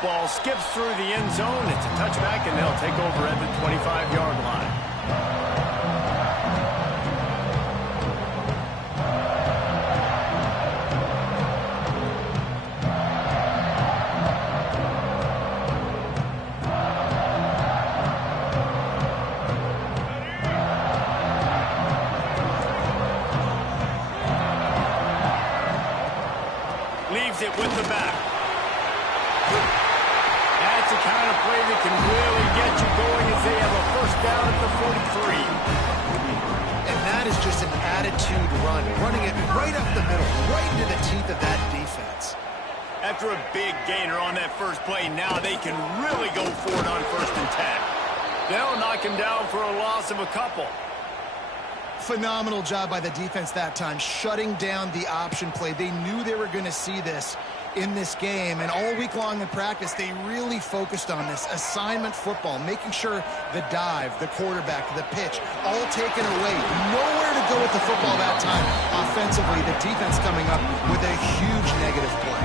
football skips through the end zone. It's a touchback, and they'll take over at the 25-yard line. Leaves it with the back. That's the kind of play that can really get you going as they have a first down at the 43. And that is just an attitude run, running it right up the middle, right into the teeth of that defense. After a big gainer on that first play, now they can really go for it on 1st and 10. They'll knock him down for a loss of a couple. Phenomenal job by the defense that time, shutting down the option play. They knew they were going to see this in this game, and all week long in practice, they really focused on this assignment football, making sure the dive, the quarterback, the pitch, all taken away. Nowhere to go with the football that time. Offensively, the defense coming up with a huge negative play.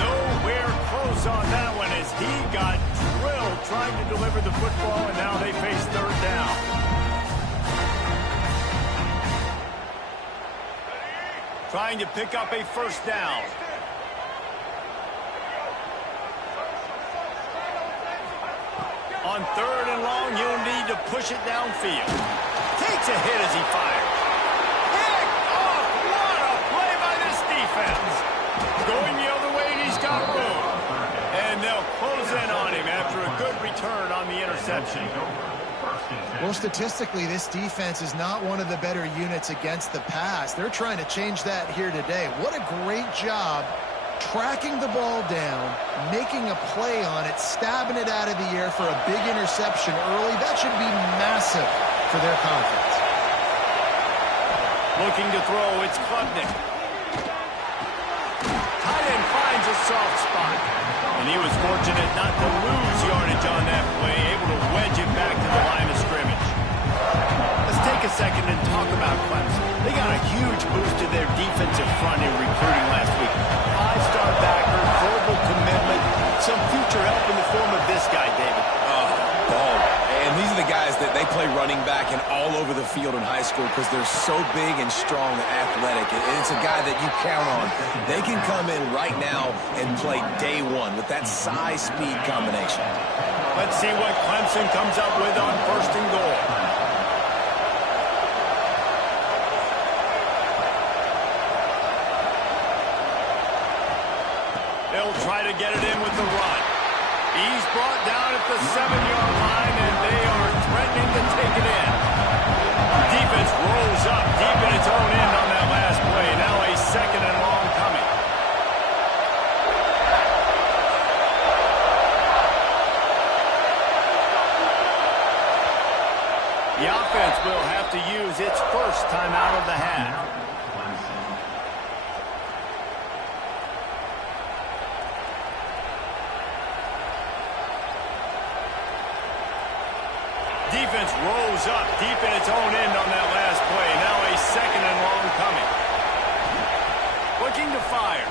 Nowhere close on that one as he got drilled trying to deliver the football, and now they face 3rd down. Trying to pick up a first down. On 3rd and long, you'll need to push it downfield. Takes a hit as he fires. Picked off! What a play by this defense. Going the other way, and he's got room. And they'll close in on him after a good return on the interception. Well, statistically, this defense is not one of the better units against the pass. They're trying to change that here today. What a great job tracking the ball down, making a play on it, stabbing it out of the air for a big interception early. That should be massive for their confidence. Looking to throw, it's Klubnik. Tight end finds a soft spot. And he was fortunate not to lose yardage on that play, able to wedge it back to the line of scrimmage. Let's take a second and talk about Clemson. They got a huge boost to their defensive front in recruiting last week. 5-star backer, verbal commitment, some future help in the form of this guy, David. Ball. And these are the guys that they play running back and all over the field in high school because they're so big and strong and athletic. And it's a guy that you count on. They can come in right now and play day one with that size-speed combination. Let's see what Clemson comes up with on 1st and goal. They'll try to get it in with the run. He's brought down at the 7-yard line, and they are threatening to take it in. Defense rolls up deep in its own end on that last play. Now a 2nd and long coming. The offense will have to use its first timeout of the half. Defense rolls up deep in its own end on that last play. Now a 2nd and long coming. Looking to fire.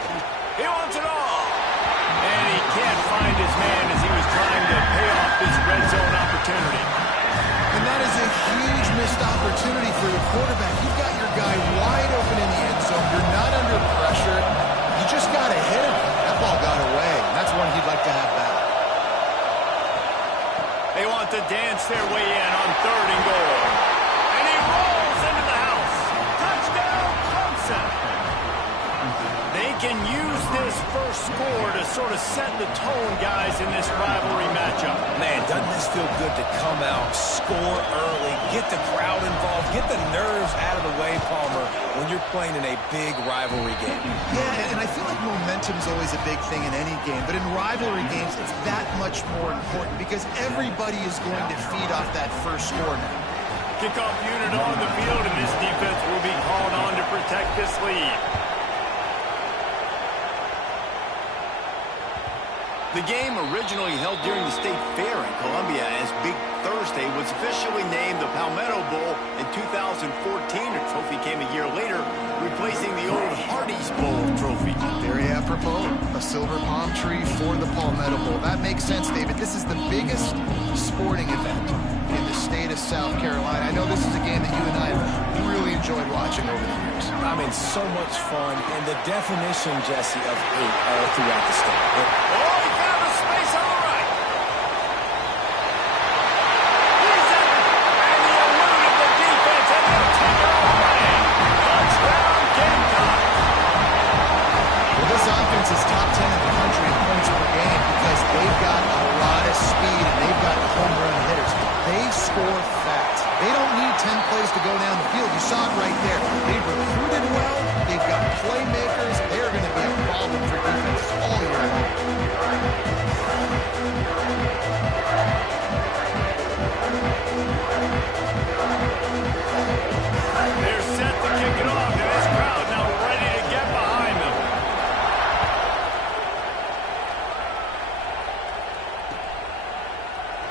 He wants it all. And he can't find his man as he was trying to pay off this red zone opportunity. And that is a huge missed opportunity for your quarterback. You've got your guy wide open in the end zone. You're not under pressure. You just got to hit him. That ball got away. And that's one he'd like to have back. They want to dance their way in on 3rd and goal. And he rolls into the house. Touchdown, Clemson. They can use this first score to sort of set the tone, guys, in this rivalry matchup. Man, doesn't this feel good to come out, score early, get the crowd involved, get the nerves out of the way, Palmer, when you're playing in a big rivalry game. Yeah, and I feel like momentum's always a big thing in any game, but in rivalry games, it's that much more important because everybody is going to feed off that first score now. Kickoff unit on the field, and this defense will be called on to protect this lead. The game, originally held during the State Fair in Columbia as Big Thursday, was officially named the Palmetto Bowl in 2014. A trophy came a year later, replacing the old Hard Artie's Bowl trophy. Very apropos, a silver palm tree for the Palmetto Bowl. That makes sense, David. This is the biggest sporting event in the state of South Carolina. I know this is a game that you and I have really enjoyed watching over the years. I mean, so much fun, and the definition, Jesse, of hate all throughout the state. Oh, he found a space on the right. He's in it, and he eluded the defense, and they'll take it all away. Touchdown, Gamecock. Well, this offense is top 10 in the country in points per game because they've got a lot of speed and they've got home run hitters. They score fast. They don't need 10 plays to go down the field. You saw it right there. They've recruited well. They've got playmakers. They're going to be a problem for defenses all year long. They're set to kick it off, and this crowd now ready to get behind them.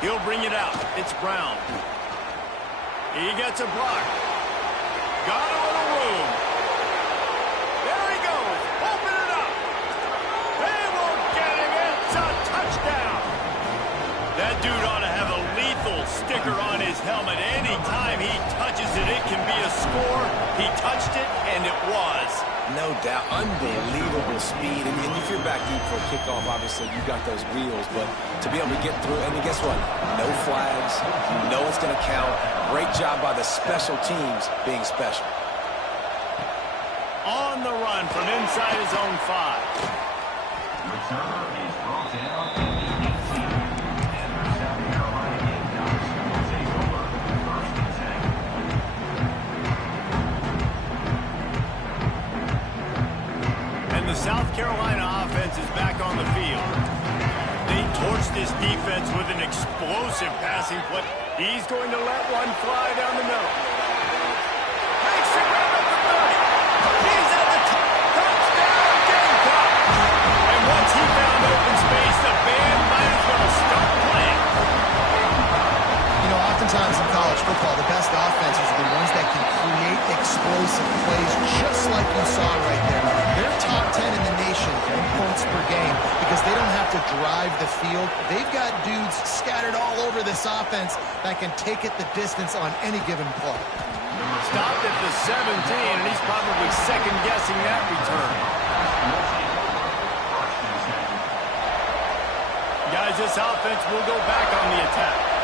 He'll bring it out. It's Brown. He gets a block. Got a little room. There he goes. Open it up. They won't get him. It's a touchdown. That dude ought to have a lethal sticker on his helmet. Anytime he touches it, it can be a score. He touched it, and it was. No doubt. Unbelievable speed. And if you're back deep for a kickoff, obviously you got those wheels. But to be able to get through, and guess what? No flags. You know it's going to count. Great job by the special teams being special. On the run from inside his own 5. Returner is brought in on the 18. And the South Carolina Gamecocks will take over first and 10. And the South Carolina offense is back on the field. They torched this defense with an explosive passing play. He's going to let one fly down the middle. Makes it right up the 30. He's at the top. Touchdown, Gamecock. And once he found open space, the band might as well start playing. You know, oftentimes in college football, the best offenses are the ones that can create explosive plays just like you saw right there. They're top 10 in the nation in points per game because they don't have to drive the field. They've got dudes scattered all over this offense that can take it the distance on any given play. Stopped at the 17, and he's probably second-guessing that return. Guys, this offense will go back on the attack.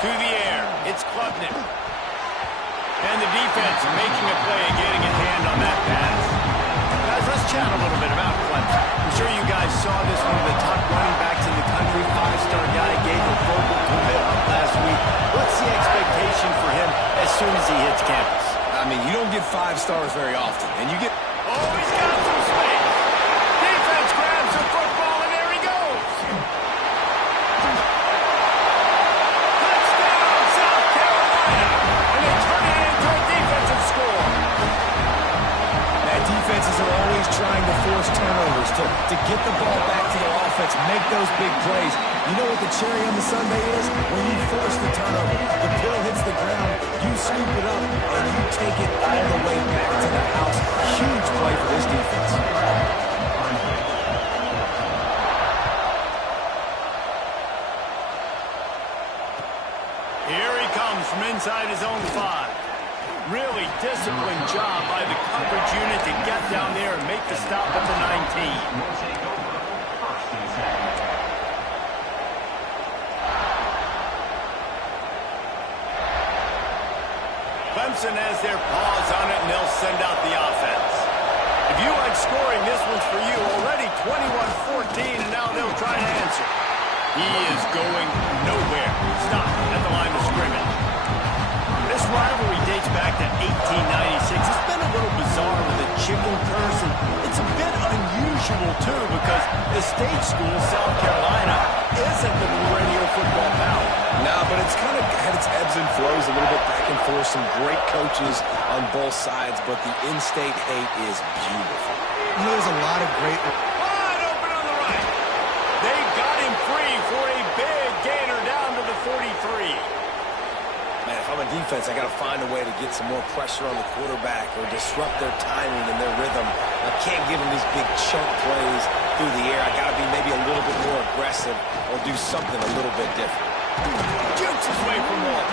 To the air, it's Klubnik. And the defense making a play and getting a hand on that pass. Guys, let's chat a little bit about Clemson. I'm sure you guys saw this, one of the top running backs in the country, 5-star guy, gave a verbal commit up last week. What's the expectation for him as soon as he hits campus? I mean, you don't get 5 stars very often, and you get... Oh, he's got some space. Defense grabs the football, and there he goes. Touchdown, South Carolina. And they turn it into a defensive score. That defenses are always trying to force turnovers to get the ball back to their offense, make those big plays. You know what the cherry on the sundae is? When you force the turnover, the pill hits the ground, you scoop it up, and you take it all the way back to the house. Huge play for this defense. Here he comes from inside his own 5. Really disciplined job by the coverage unit to get down there and make the stop at the 19. Clemson has their paws on it, and they'll send out the offense. If you like scoring, this one's for you. Already 21-14, and now they'll try to answer. He is going nowhere. Stop at the line of scrimmage. This rivalry dates back to 1896. It's been a little bizarre with the chicken curse, and it's a bit unusual, too, because the state school, South Carolina, isn't the perennial football power. Nah, but it's kind of had its ebbs and flows a little bit back and forth. Some great coaches on both sides, but the in-state hate is beautiful. You know, there's a lot of great... Wide open on the right. They got him free for a big gainer down to the 43. Man, if I'm a defense, I got to find a way to get some more pressure on the quarterback or disrupt their timing and their rhythm. I can't give them these big chunk plays through the air. I got to be maybe a little bit more aggressive or do something a little bit different. Jukes his way for more.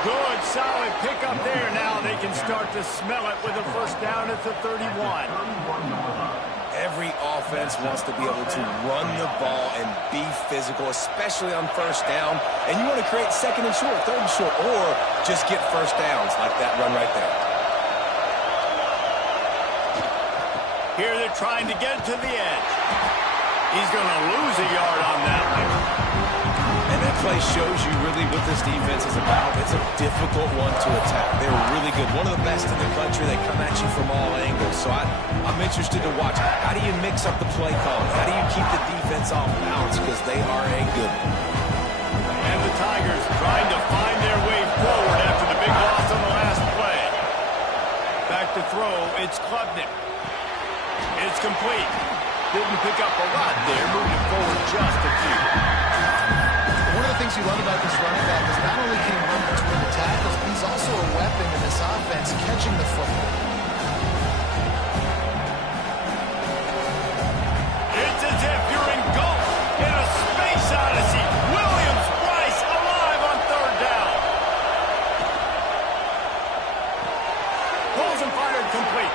Good, solid pickup there. Now they can start to smell it with a first down at the 31. Every offense wants to be able to run the ball and be physical, especially on first down. And you want to create second and short, third and short, or just get first downs like that run right there. Here they're trying to get to the edge. He's going to lose a yard on that one. And that play shows you really what this defense is about. It's a difficult one to attack. They're really good. One of the best in the country. They come at you from all angles. So I'm interested to watch. How do you mix up the play call? How do you keep the defense off balance? Because they are a good one. And the Tigers trying to find their way forward after the big loss on the last play. Back to throw. It's Klubnik. It's complete. Didn't pick up a lot there. Moving forward just a few. One of the things you love about this running back is not only can he run between the tackles, but he's also a weapon in this offense, catching the football. It's as if you're engulfed in a space odyssey. Williams-Brice alive on third down. Pulls and fired complete.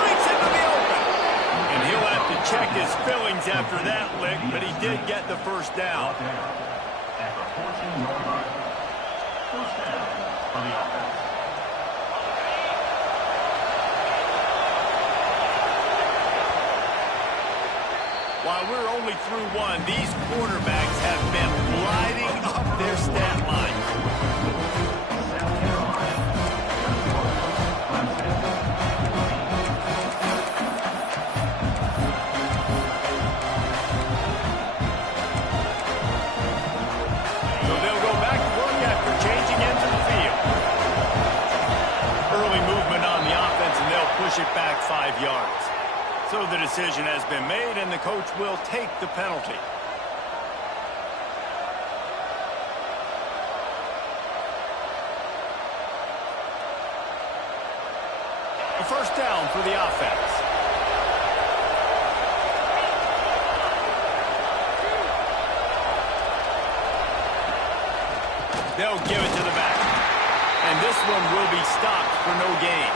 Breaks into the open. And he'll have to check his fillings after that lick, but he did get the first down. First down for the offense. While we're only through one, these quarterbacks have been lighting up their stat line. So they'll go back to work after changing into the field. Early movement on the offense, and they'll push it back 5 yards. So the decision has been made, and the coach will take the penalty. A first down for the offense. They'll give it to the back. And this one will be stopped for no gain.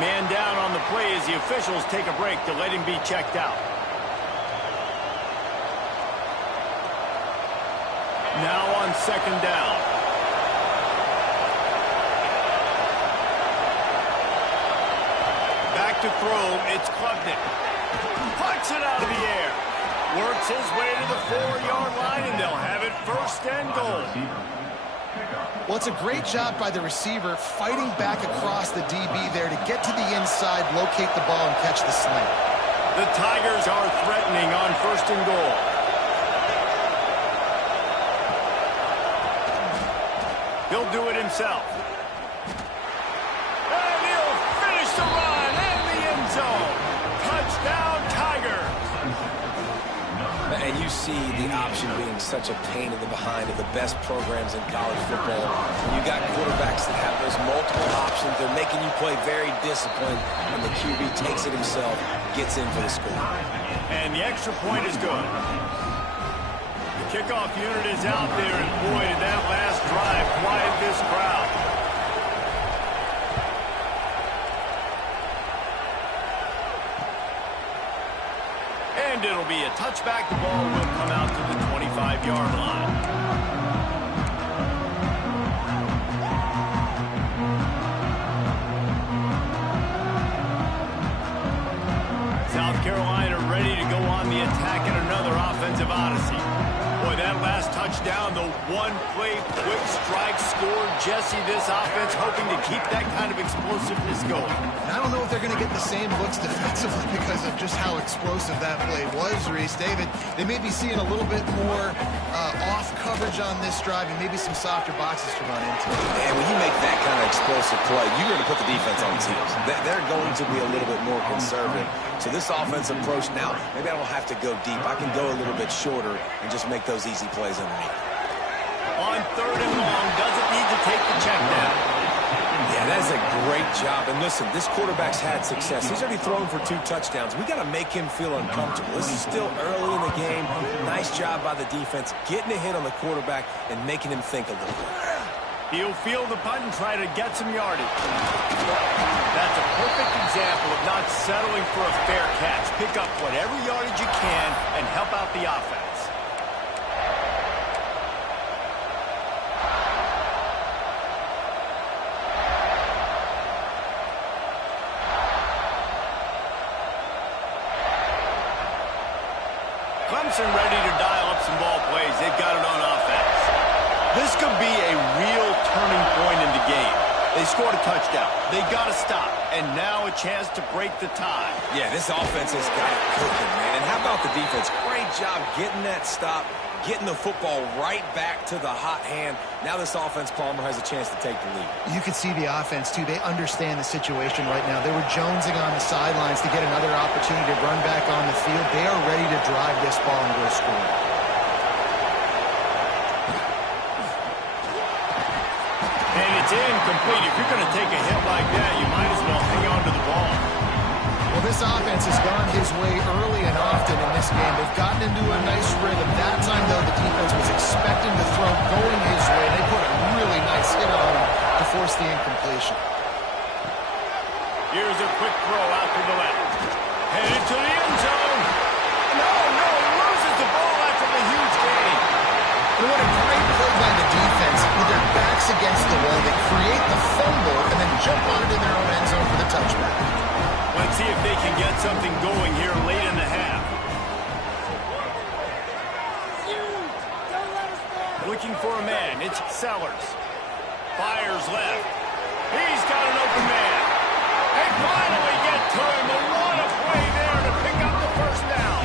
Man down on the play as the officials take a break to let him be checked out. Now on second down. Back to throw, it's Klubnik. Puts it out of the air. Works his way to the 4-yard line, and they'll have it first and goal. Well, it's a great job by the receiver fighting back across the DB there to get to the inside, locate the ball, and catch the slant. The Tigers are threatening on first and goal. He'll do it himself. And he'll finish the run in the end zone. Touchdown, Tigers. And you see the option being such a pain in the behind of the best programs in college football. When you got quarterbacks that have those multiple options, they're making you play very disciplined, and the QB takes it himself, gets in for the score. And the extra point is good. The kickoff unit is out there, and boy, did that last drive quiet this crowd. And it'll be a touchback. The ball will come out to the 25-yard line. South Carolina ready to go on the attack in another offensive odyssey. Boy, that last touchdown, the one-play quick strike score. Jesse, this offense hoping to keep that kind of explosiveness going. And I don't know if they're going to get the same looks defensively because of just how explosive that play was, Reese. David, they may be seeing a little bit more off coverage on this drive and maybe some softer boxes to run into. And when you make that kind of explosive play, you're going to put the defense on its heels. They're going to be a little bit more conservative. So this offense approach now, maybe I don't have to go deep. I can go a little bit shorter and just make those easy plays underneath. On 3rd and long, doesn't need to take the check down. Yeah, that's a great job. And listen, this quarterback's had success. He's already thrown for 2 touchdowns. We got to make him feel uncomfortable. This is still early in the game. Nice job by the defense, getting a hit on the quarterback and making him think a little bit. He'll field the punt and try to get some yardage. That's a perfect example of not settling for a fair catch. Pick up whatever yardage you can and help out the offense. Clemson ready to dial up some ball plays. They've got it on offense. This could be a real turning point in the game. They scored a touchdown. They got to stop. And now a chance to break the tie. Yeah, this offense has got it cooking, man. And how about the defense? Great job getting that stop, getting the football right back to the hot hand. Now this offense, Palmer, has a chance to take the lead. You can see the offense, too. They understand the situation right now. They were jonesing on the sidelines to get another opportunity to run back on the field. They are ready to drive this ball and go score. And it's incomplete. If you're going to take a hit like that, you might as well hang on to the ball. Well, this offense has gone his way early and often in this game. They've gotten into a nice rhythm. That time, though, the defense was expecting the throw going his way. They put a really nice hit on him to force the incompletion. Here's a quick throw out to the left. Headed to the end zone. No, he loses the ball after the huge gain. And what a great play by the defense. With their backs against the wall, they create the fumble and then jump on it in their own end zone for the touchback. Let's see if they can get something going here late in the half. Looking for a man. It's Sellers. Fires left. He's got an open man. They finally get to him. But what a play there to pick up the first down.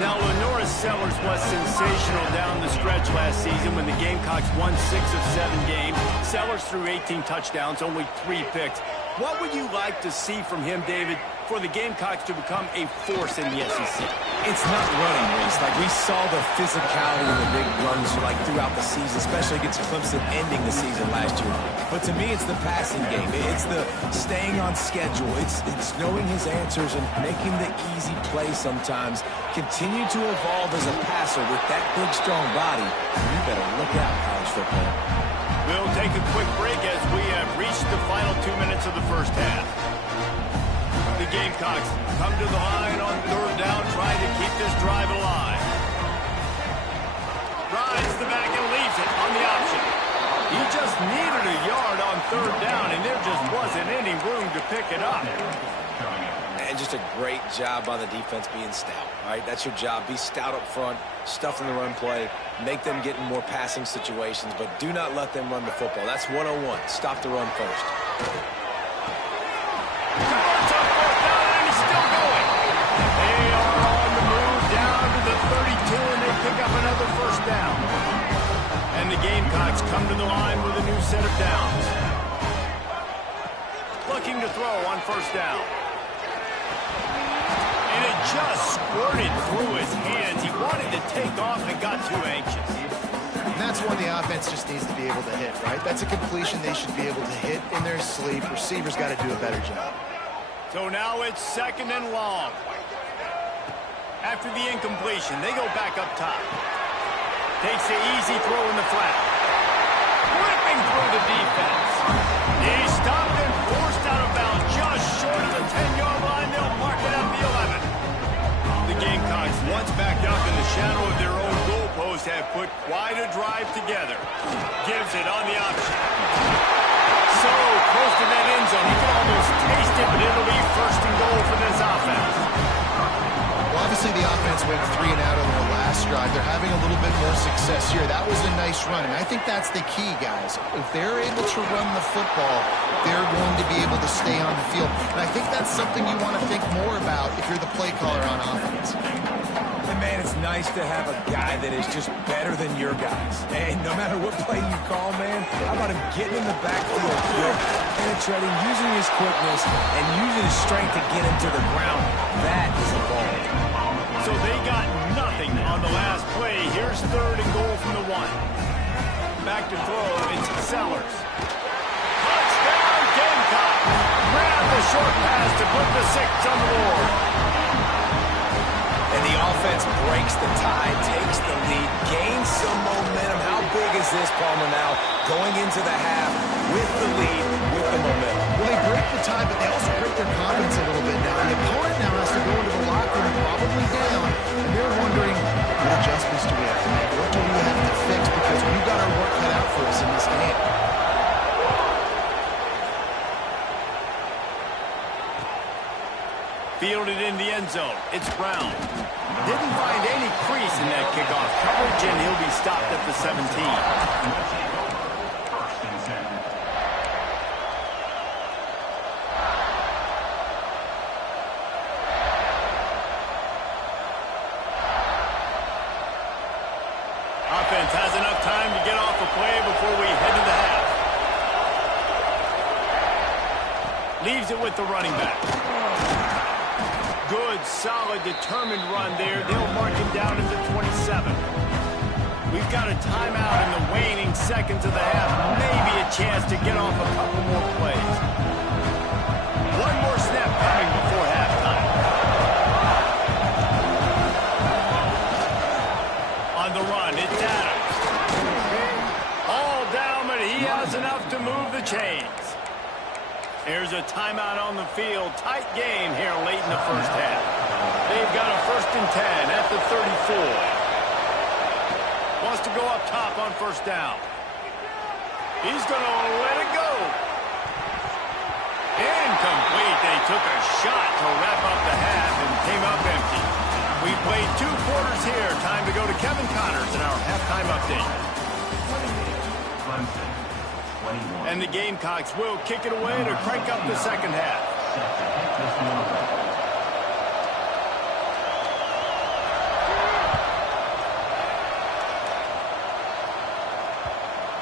Now, Lenora Sellers was sensational down the stretch last season when the Gamecocks won 6 of 7 games. Sellers threw 18 touchdowns, only 3 picks. What would you like to see from him, David, for the Gamecocks to become a force in the SEC? It's not running, Reese. Like, we saw the physicality in the big runs throughout the season, especially against Clemson ending the season last year. But to me, it's the passing game. It's the staying on schedule. It's knowing his answers and making the easy play sometimes. Continue to evolve as a passer with that big, strong body. You better look out, college football. We'll take a quick break as we have reached the final 2 minutes of the first half. The Gamecocks come to the line on 3rd down, trying to keep this drive alive. Rides the back and leaves it on the option. He just needed a yard on 3rd down, and there just wasn't any room to pick it up. And just a great job by the defense being stout, all right? That's your job. Be stout up front, stuff in the run play, make them get in more passing situations, but do not let them run the football. That's 101. Stop the run first. Converts on 4th down, and he's still going. They are on the move down to the 32, and they pick up another first down. And the Gamecocks come to the line with a new set of downs. Looking to throw on 1st down. And it just squirted through his hands. He wanted to take off and got too anxious. And that's one the offense just needs to be able to hit, right? That's a completion they should be able to hit in their sleep. Receivers got to do a better job. So now it's 2nd and long. After the incompletion, they go back up top. Takes the easy throw in the flat. Ripping through the defense. He's stopped and forced out of bounds just short of the 10-yard line. They'll mark it at the 11. The Gamecocks, once backed up in the shadow of their own goalpost, have put quite a drive together. Gives it on the option. So close to that end zone. You can almost taste it, but it'll be 1st and goal for this offense. Well, obviously the offense went 3 and out on their last drive. They're having a little bit more success here. That was a nice run, and I think that's the key, guys. If they're able to run the football, they're going to be able to stay on the field. And I think that's something you want to think more about if you're the play caller on offense. And man, it's nice to have a guy that is just better than your guys. And no matter what play you call, man, how about him getting in the backfield quick, penetrating, using his quickness, and using his strength to get him to the ground. That is a ball. So they got nothing On the last play, here's 3rd and goal from the 1. Back to throw, it's Sellers. Touchdown, Gamecocks! Grab the short pass to put the 6 on the board. And the offense breaks the tie, takes the lead, gains some momentum. How big is this, Palmer, now? Going into the half with the lead, with the momentum. Well, they break the tie, but they also break their confidence a little bit now. The opponent now has to go into the locker room probably down, and they're wondering, what adjustments do we have to make? What do we have to fix? Because we've got our work cut out for us in this game. Fielded in the end zone. It's Brown. Didn't find any crease in that kickoff coverage, and he'll be stopped at the 17. First and 10. Offense has enough time to get off a play before we head to the half. Leaves it with the running back. Good, solid, determined run there. They'll mark him down at the 27. We've got a timeout in the waning seconds of the half. Maybe a chance to get off a couple more plays. One more snap coming before halftime. On the run, it's Adams. All down, but he has enough to move the chains. Here's a timeout on the field. Tight game here late in the first half. They've got a 1st and 10 at the 34. Wants to go up top on 1st down. He's going to let it go. Incomplete. They took a shot to wrap up the half and came up empty. We played 2 quarters here. Time to go to Kevin Connors in our halftime update. Clemson, 21. And the Gamecocks will kick it away to crank up the second half. Set to kick this one away.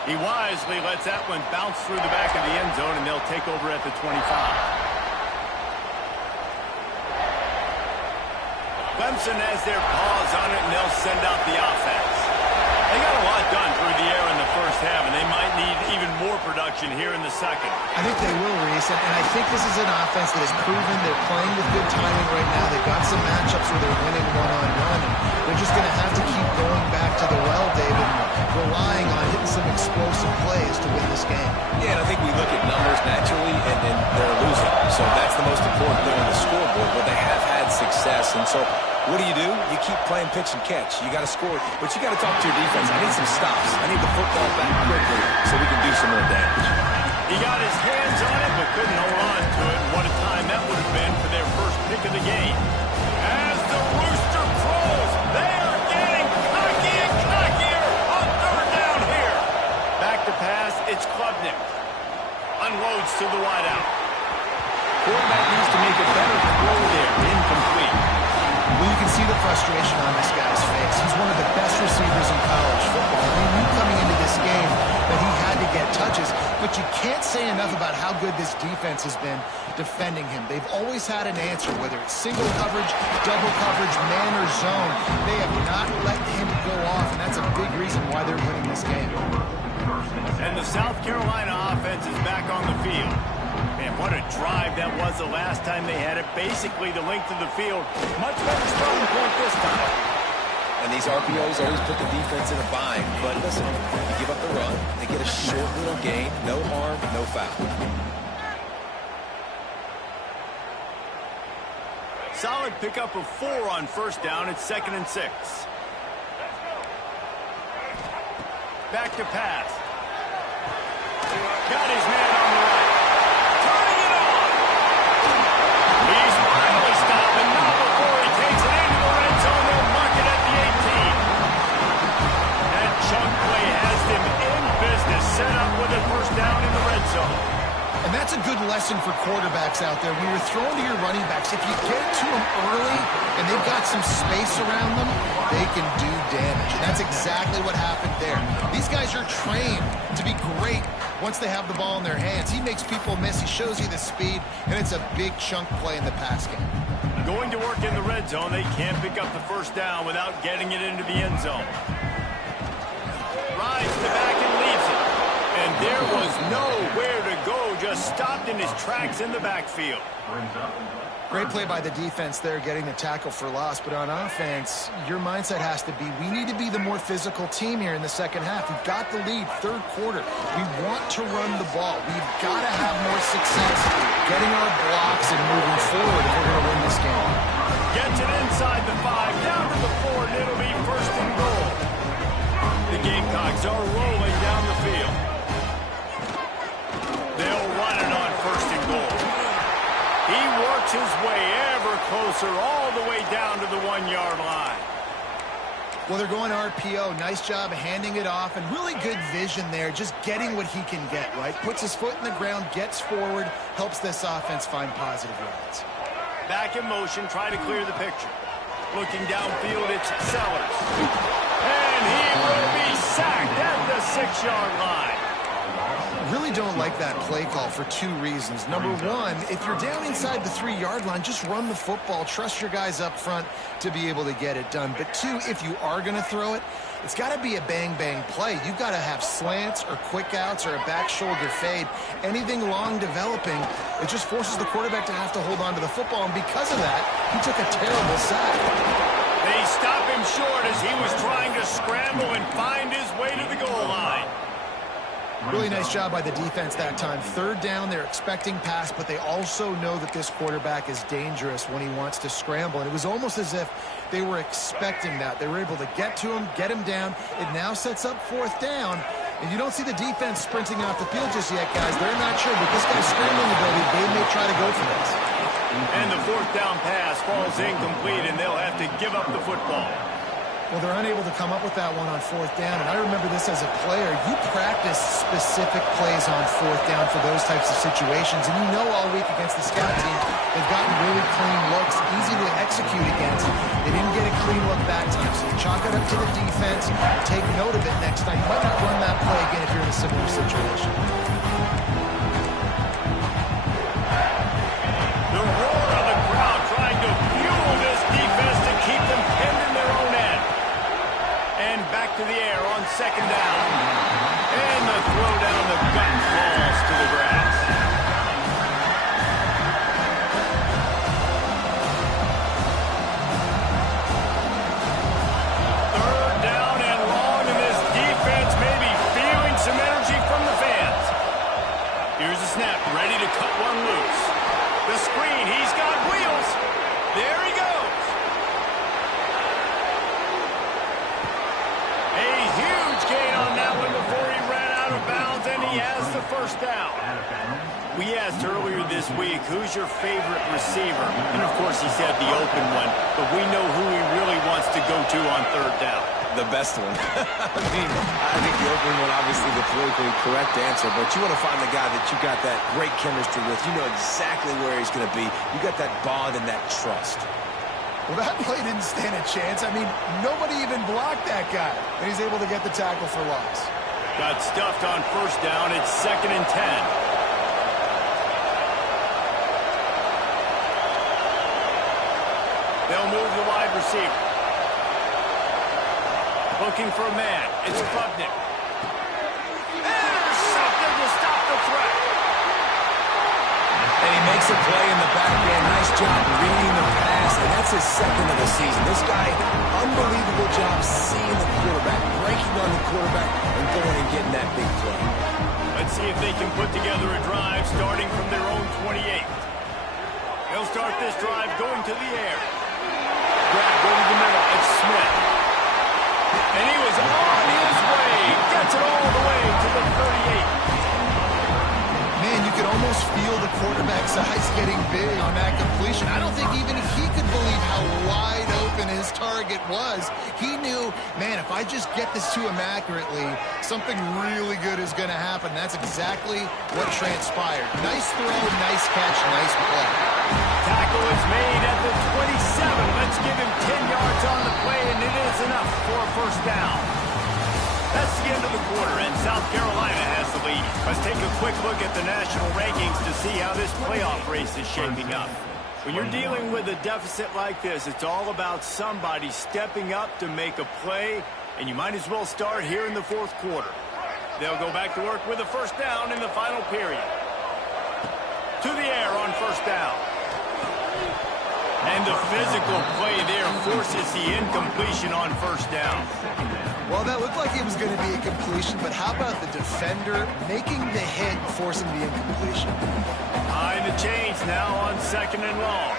He wisely lets that one bounce through the back of the end zone, and they'll take over at the 25. Clemson has their paws on it, and they'll send out the offense. They got a lot done through the air in the first half, and they might need even more production here in the second. I think they will, Reese, and I think this is an offense that has proven they're playing with good timing right now. They've got some matchups where they're winning one-on-one, and they're just going to have to keep going back to the well, David, and relying on hitting some explosive plays to win this game. Yeah, and I think we look at numbers naturally, and then they're losing. So that's the most important thing on the scoreboard, but they have had success. And so what do? You keep playing pitch and catch. You got to score, but you got to talk to your defense. I need some stops. I need the football back quickly so we can do some more damage. He got his hands on it, but couldn't hold on to it. What a time that would have been for their first pick of the game. As the rooster crows, they are getting cocky and cockier on 3rd down here. Back to pass, it's Klubnik. Unloads to the wideout. Quarterback needs to make a better throw there. Incomplete. Well, you can see the frustration on this guy's face. He's one of the best receivers in college football. And he knew coming into this game that he had to get touches, but you can't say enough about how good this defense has been defending him. They've always had an answer, whether it's single coverage, double coverage, man or zone. They have not let him go off, and that's a big reason why they're winning this game. And the South Carolina offense is back on the field. Man, what a drive that was the last time they had it. Basically the length of the field. Much better starting point this time. And these RPOs always put the defense in a bind. But listen, you give up the run, they get a short little gain, no harm, no foul. Solid pickup of 4 on 1st down. It's 2nd and 6. Back to pass. Got his man on the right. Turning it on. He's finally stopped, and not before he takes it into the red zone. They'll mark it at the 18. That chunk play has them in business. Set up with a 1st down in the red zone. And that's a good lesson for quarterbacks out there. When you're throwing to your running backs, if you get to them early and they've got some space around them, they can do damage. And that's exactly what happened there. These guys are trained to be great once they have the ball in their hands. He makes people miss. He shows you the speed, and it's a big chunk play in the pass game. Going to work in the red zone. They can't pick up the first down without getting it into the end zone. Rides the back and leaves it. And there was nowhere to go. Just stopped in his tracks in the backfield. Great play by the defense there, getting the tackle for loss. But on offense, your mindset has to be, we need to be the more physical team here in the second half. We've got the lead, third quarter. We want to run the ball. We've got to have more success getting our blocks and moving forward if we're going to win this game. Gets it inside the 5, down to the 4, and it'll be first and goal. The Gamecocks are rolling down the field. They'll run it on first and goal. He works his way ever closer all the way down to the 1-yard line. Well, they're going RPO. Nice job handing it off, and really good vision there, just getting what he can get, right? Puts his foot in the ground, gets forward, helps this offense find positive yards. Back in motion, try to clear the picture. Looking downfield, it's Sellers. And he will be sacked at the 6-yard line. Really don't like that play call for two reasons. Number one, if you're down inside the 3-yard line, just run the football. Trust your guys up front to be able to get it done. But two, if you are going to throw it, it's got to be a bang-bang play. You've got to have slants or quick outs or a back shoulder fade. Anything long developing, it just forces the quarterback to have to hold on to the football. And because of that, he took a terrible sack. They stop him short as he was trying to scramble and find his way to the goal line. Really nice job by the defense that time. Third down, they're expecting pass, but they also know that this quarterback is dangerous when he wants to scramble. And it was almost as if they were expecting that. They were able to get to him, get him down. It now sets up fourth down. And you don't see the defense sprinting off the field just yet, guys. They're not sure, but this guy's scrambling ability, they may try to go for this. And the fourth down pass falls incomplete, and they'll have to give up the football. Well, they're unable to come up with that one on fourth down. And I remember this as a player. You practice specific plays on fourth down for those types of situations. And you know all week against the scout team, they've gotten really clean looks, easy to execute against. They didn't get a clean look that time. So you chalk it up to the defense. Take note of it next time. You might not run that play again if you're in a similar situation. The roar of the crowd trying to fuel this defense to keep them pinned in their own end. And back to the air on second down. And the throw down the gut falls to the grass. Third down and long, and this defense may be feeling some energy from the fans. Here's a snap, ready to cut one loose. The screen, he's got wheels. There he goes. A huge gain on that one before he ran out of bounds, and he has the first down. We asked earlier this week, who's your favorite receiver? And, of course, he said the open one, but we know who he really wants to go to on third down. The best one. I think the open one, obviously the politically correct answer, but you want to find the guy that you got that great chemistry with. You know exactly where he's going to be. You got that bond and that trust. Well, that play didn't stand a chance. I mean, nobody even blocked that guy. And he's able to get the tackle for loss. Got stuffed on first down. It's 2nd and 10. They'll move the wide receiver. Looking for a man. It's Klubnik. Intercepted to stop the threat. And he makes a play in the back end. Nice job reading the pass, and that's his second of the season. This guy, unbelievable job seeing the quarterback, breaking on the quarterback, and going and getting that big play. Let's see if they can put together a drive starting from their own 28. They'll start this drive going to the air. Grab, go to the middle. It's Smith. And he was on his way. Gets it all the way to the 38. Man, you could almost feel the quarterback's eyes getting big on that completion. I don't think even he could believe how wide open his target was. He knew, man, if I just get this to him accurately, something really good is going to happen. That's exactly what transpired. Nice throw, nice catch, nice play. Tackle is made at the 27. Let's give him 10 yards on the play, and it is enough for a first down. That's the end of the quarter, and South Carolina has the lead. Let's take a quick look at the national rankings to see how this playoff race is shaping up. When you're dealing with a deficit like this, it's all about somebody stepping up to make a play, and you might as well start here in the fourth quarter. They'll go back to work with a first down in the final period. To the air on first down. And the physical play there forces the incompletion on first down. Well, that looked like it was going to be a completion, but how about the defender making the hit, forcing the incompletion? Behind the chains now on second and long.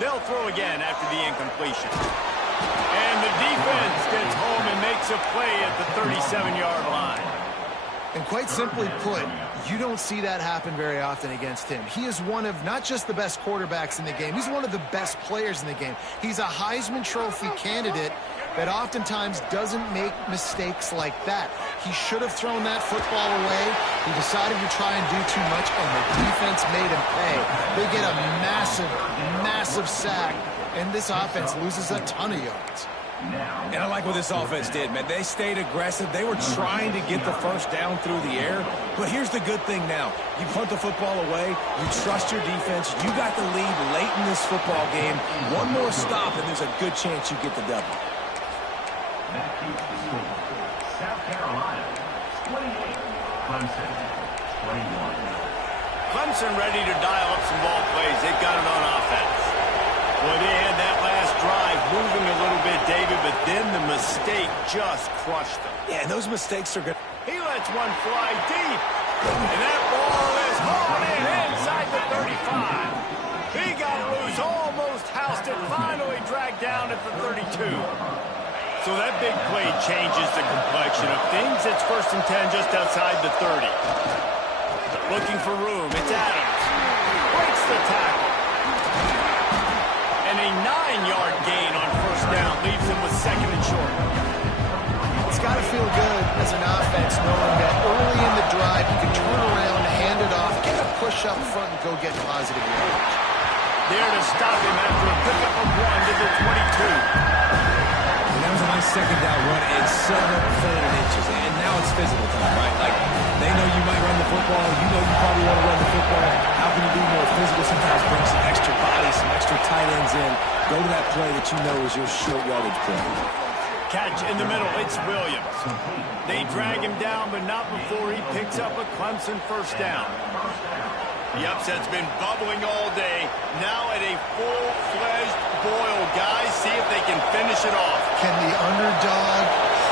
They'll throw again after the incompletion. And the defense gets home and makes a play at the 37-yard line. And quite simply put, you don't see that happen very often against him. He is one of not just the best quarterbacks in the game, he's one of the best players in the game. He's a Heisman Trophy candidate that oftentimes doesn't make mistakes like that. He should have thrown that football away. He decided to try and do too much, and the defense made him pay. They get a massive, massive sack, and this offense loses a ton of yards. And I like what this offense did, man. They stayed aggressive. They were trying to get the first down through the air. But here's the good thing now. You punt the football away. You trust your defense. You got the lead late in this football game. One more stop, and there's a good chance you get the W. That keeps the score. South Carolina, 28. Clemson, 21. Clemson ready to dial up some ball plays. They've got it on offense. Well, they had that last drive moving a little bit, David, but then the mistake just crushed them. Yeah, and those mistakes are good. He lets one fly deep, and that ball is hauled in inside the 35. He got loose, almost housed it, finally dragged down at the 32. So that big play changes the complexion of things. It's 1st and 10 just outside the 30. Looking for room, it's Adams. Breaks the tackle. And a 9-yard gain on first down leaves him with second and short. It's got to feel good as an offense knowing that early in the drive you can turn around, hand it off, get a push up front, and go get positive yardage. There to stop him after a pickup of 1 to the 22. That was a nice second down run and 7 third and inches. And now it's physical time, right? Like, they know you might run the football. You know you probably want to run the football. How can you be more physical? Sometimes bring some extra bodies, some extra tight ends in. Go to that play that you know is your short yardage play. Catch in the middle. It's Williams. They drag him down, but not before he picks up a Clemson first down. The upset's been bubbling all day. Now at a full-fledged boil, guys. See if they can finish it off. Can the underdog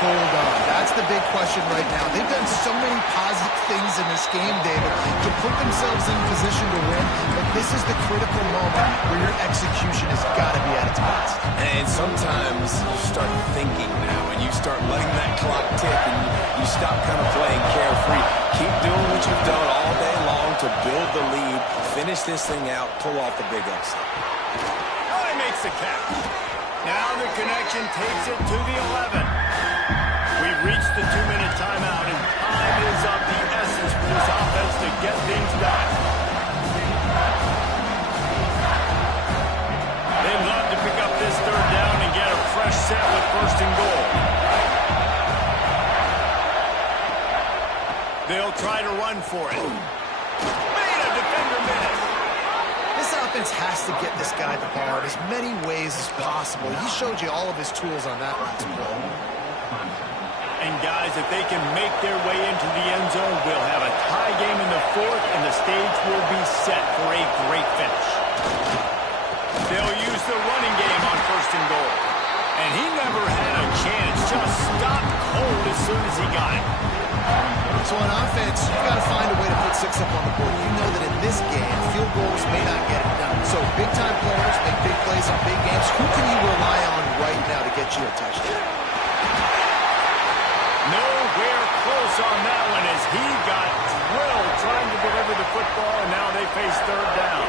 hold on? That's the big question right now. They've done so many positive things in this game, David, to put themselves in position to win, but this is the critical moment where your execution has got to be at its best. And sometimes you start thinking now, and you start letting that clock tick, and you stop kind of playing carefree. Keep doing what you've done all day long to build the lead, finish this thing out, pull off the big upset. Oh, he makes the catch. Now the connection takes it to the 11. We've reached the 2-minute timeout, and time is of the essence for this offense to get things done. They'd love to pick up this third down and get a fresh set with 1st and goal. They'll try to run for it. Made a defender miss. This offense has to get this guy the ball in as many ways as possible. He showed you all of his tools on that last play. And guys, if they can make their way into the end zone, we'll have a tie game in the 4th, and the stage will be set for a great finish. They'll use the running game on 1st and goal. And he never had a chance, just stopped cold as soon as he got it. So on offense, you've got to find a way to put 6 up on the board. You know that in this game, field goals may not get it done. So big-time players make big plays in big games. Who can you rely on right now to get you a touchdown? Nowhere close on that one as he got drilled trying to deliver the football, and now they face 3rd down.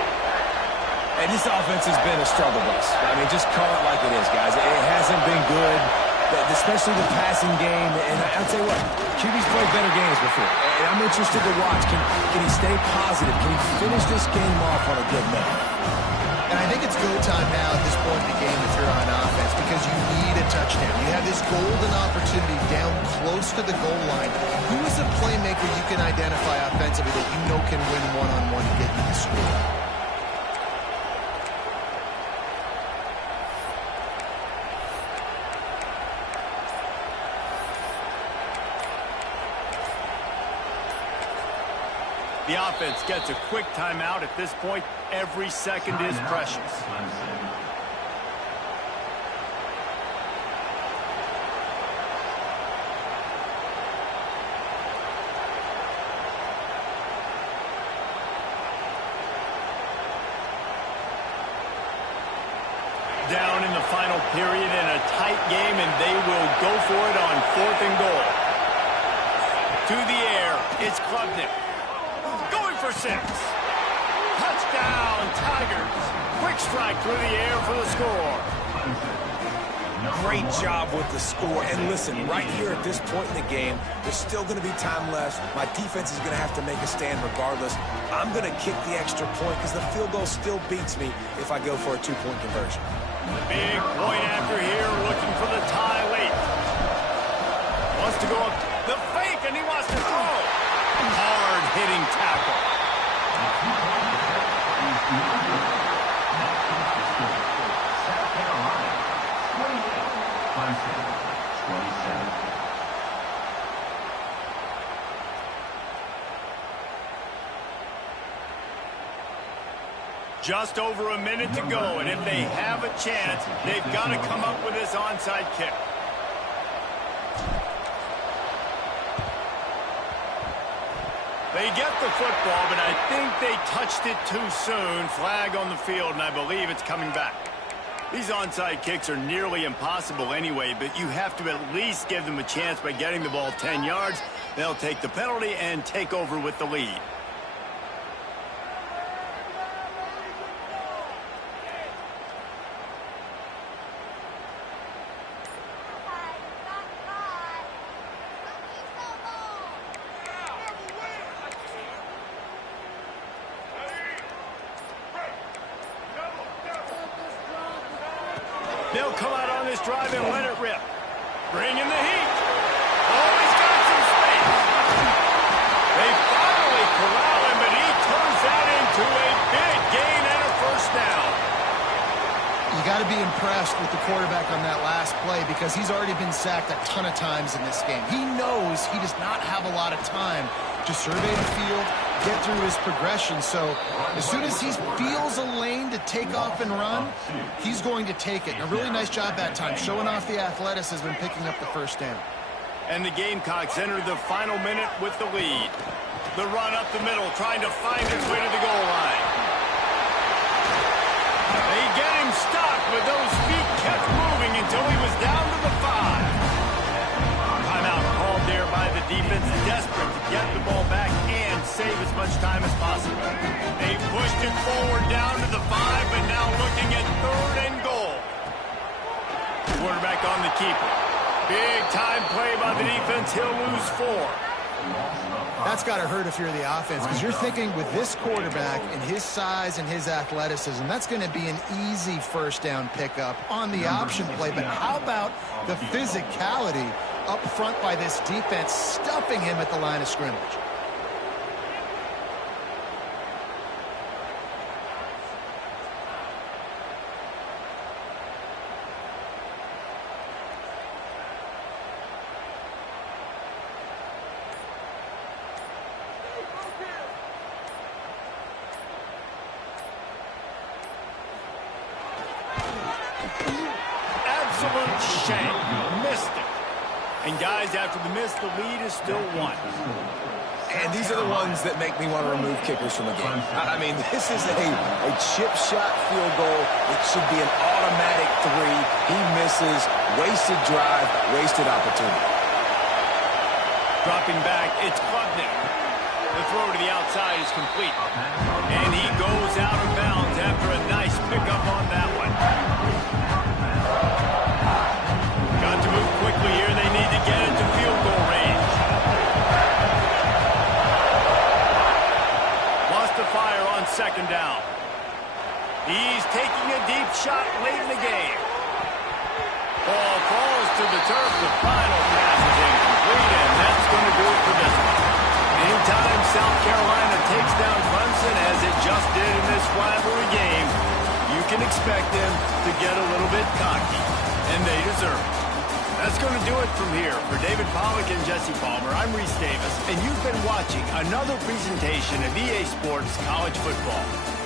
And this offense has been a struggle bus. I mean, just call it like it is, guys. It hasn't been good, especially the passing game. And I'll tell you what, QB's played better games before. And I'm interested to watch. Can he stay positive? Can he finish this game off on a good note? And I think it's go time now at this point in the game if you're on offense because you need a touchdown. You have this golden opportunity down close to the goal line. Who is a playmaker you can identify offensively that you know can win one-on-one and get you the score? The offense gets a quick timeout. At this point, every second is precious. Down in the final period in a tight game, and they will go for it on 4th and goal. To the air, it's Klubnik. Going for 6. Touchdown, Tigers. Quick strike through the air for the score. Great job with the score. And listen, right here at this point in the game, there's still going to be time left. My defense is going to have to make a stand regardless. I'm going to kick the extra point because the field goal still beats me if I go for a 2-point conversion. Big point after here, looking for the tie late. Wants to go up the fake, and he wants to throw. Hard-hitting tackle. Just over a minute to go, and if they have a chance, they've got to come up with this onside kick. They get the football, but I think they touched it too soon. Flag on the field, and I believe it's coming back. These onside kicks are nearly impossible anyway, but you have to at least give them a chance by getting the ball 10 yards. They'll take the penalty and take over with the lead. They'll come out on this drive and let it rip. Bring in the heat. Oh, he's got some space. They finally corral him, but he turns that into a big gain and a first down. You got to be impressed with the quarterback on that last play because he's already been sacked a ton of times in this game. He knows he does not have a lot of time to survey the field, get through his progression. So as soon as he feels a lane to take off and run, he's going to take it. And a really nice job that time, showing off the athleticism and picking up the first down. And the Gamecocks enter the final minute with the lead. The run up the middle, trying to find its way to the goal line. They get him stuck, but those feet kept moving until he was down to the 5. Timeout called there by the defense, desperate to get the ball back and save as much time as possible. They pushed it forward down to the 5, but now looking at 3rd and goal. Quarterback on the keeper. Big time play by the defense. He'll lose 4. That's got to hurt if you're the offense because you're thinking with this quarterback and his size and his athleticism, that's going to be an easy first down pickup on the option play. But how about the physicality up front by this defense, stuffing him at the line of scrimmage? Absolute shame. Missed it. And guys, after the miss, the lead is still 1. And these are the ones that make me want to remove kickers from the game. I mean, this is a chip shot field goal. It should be an automatic 3. He misses. Wasted drive, wasted opportunity. Dropping back, it's Klubnik. The throw to the outside is complete. And he goes out of bounds after a nice pickup on that one. Got to move quickly here. They need to get it to field goal range. Lost the fire on 2nd down. He's taking shot late in the game. Ball falls to the turf. The final pass is incomplete, and that's going to do it for this one. Anytime South Carolina takes down Clemson, as it just did in this rivalry game, you can expect them to get a little bit cocky, and they deserve it. That's going to do it from here. For David Pollack and Jesse Palmer, I'm Reese Davis, and you've been watching another presentation of EA Sports College Football.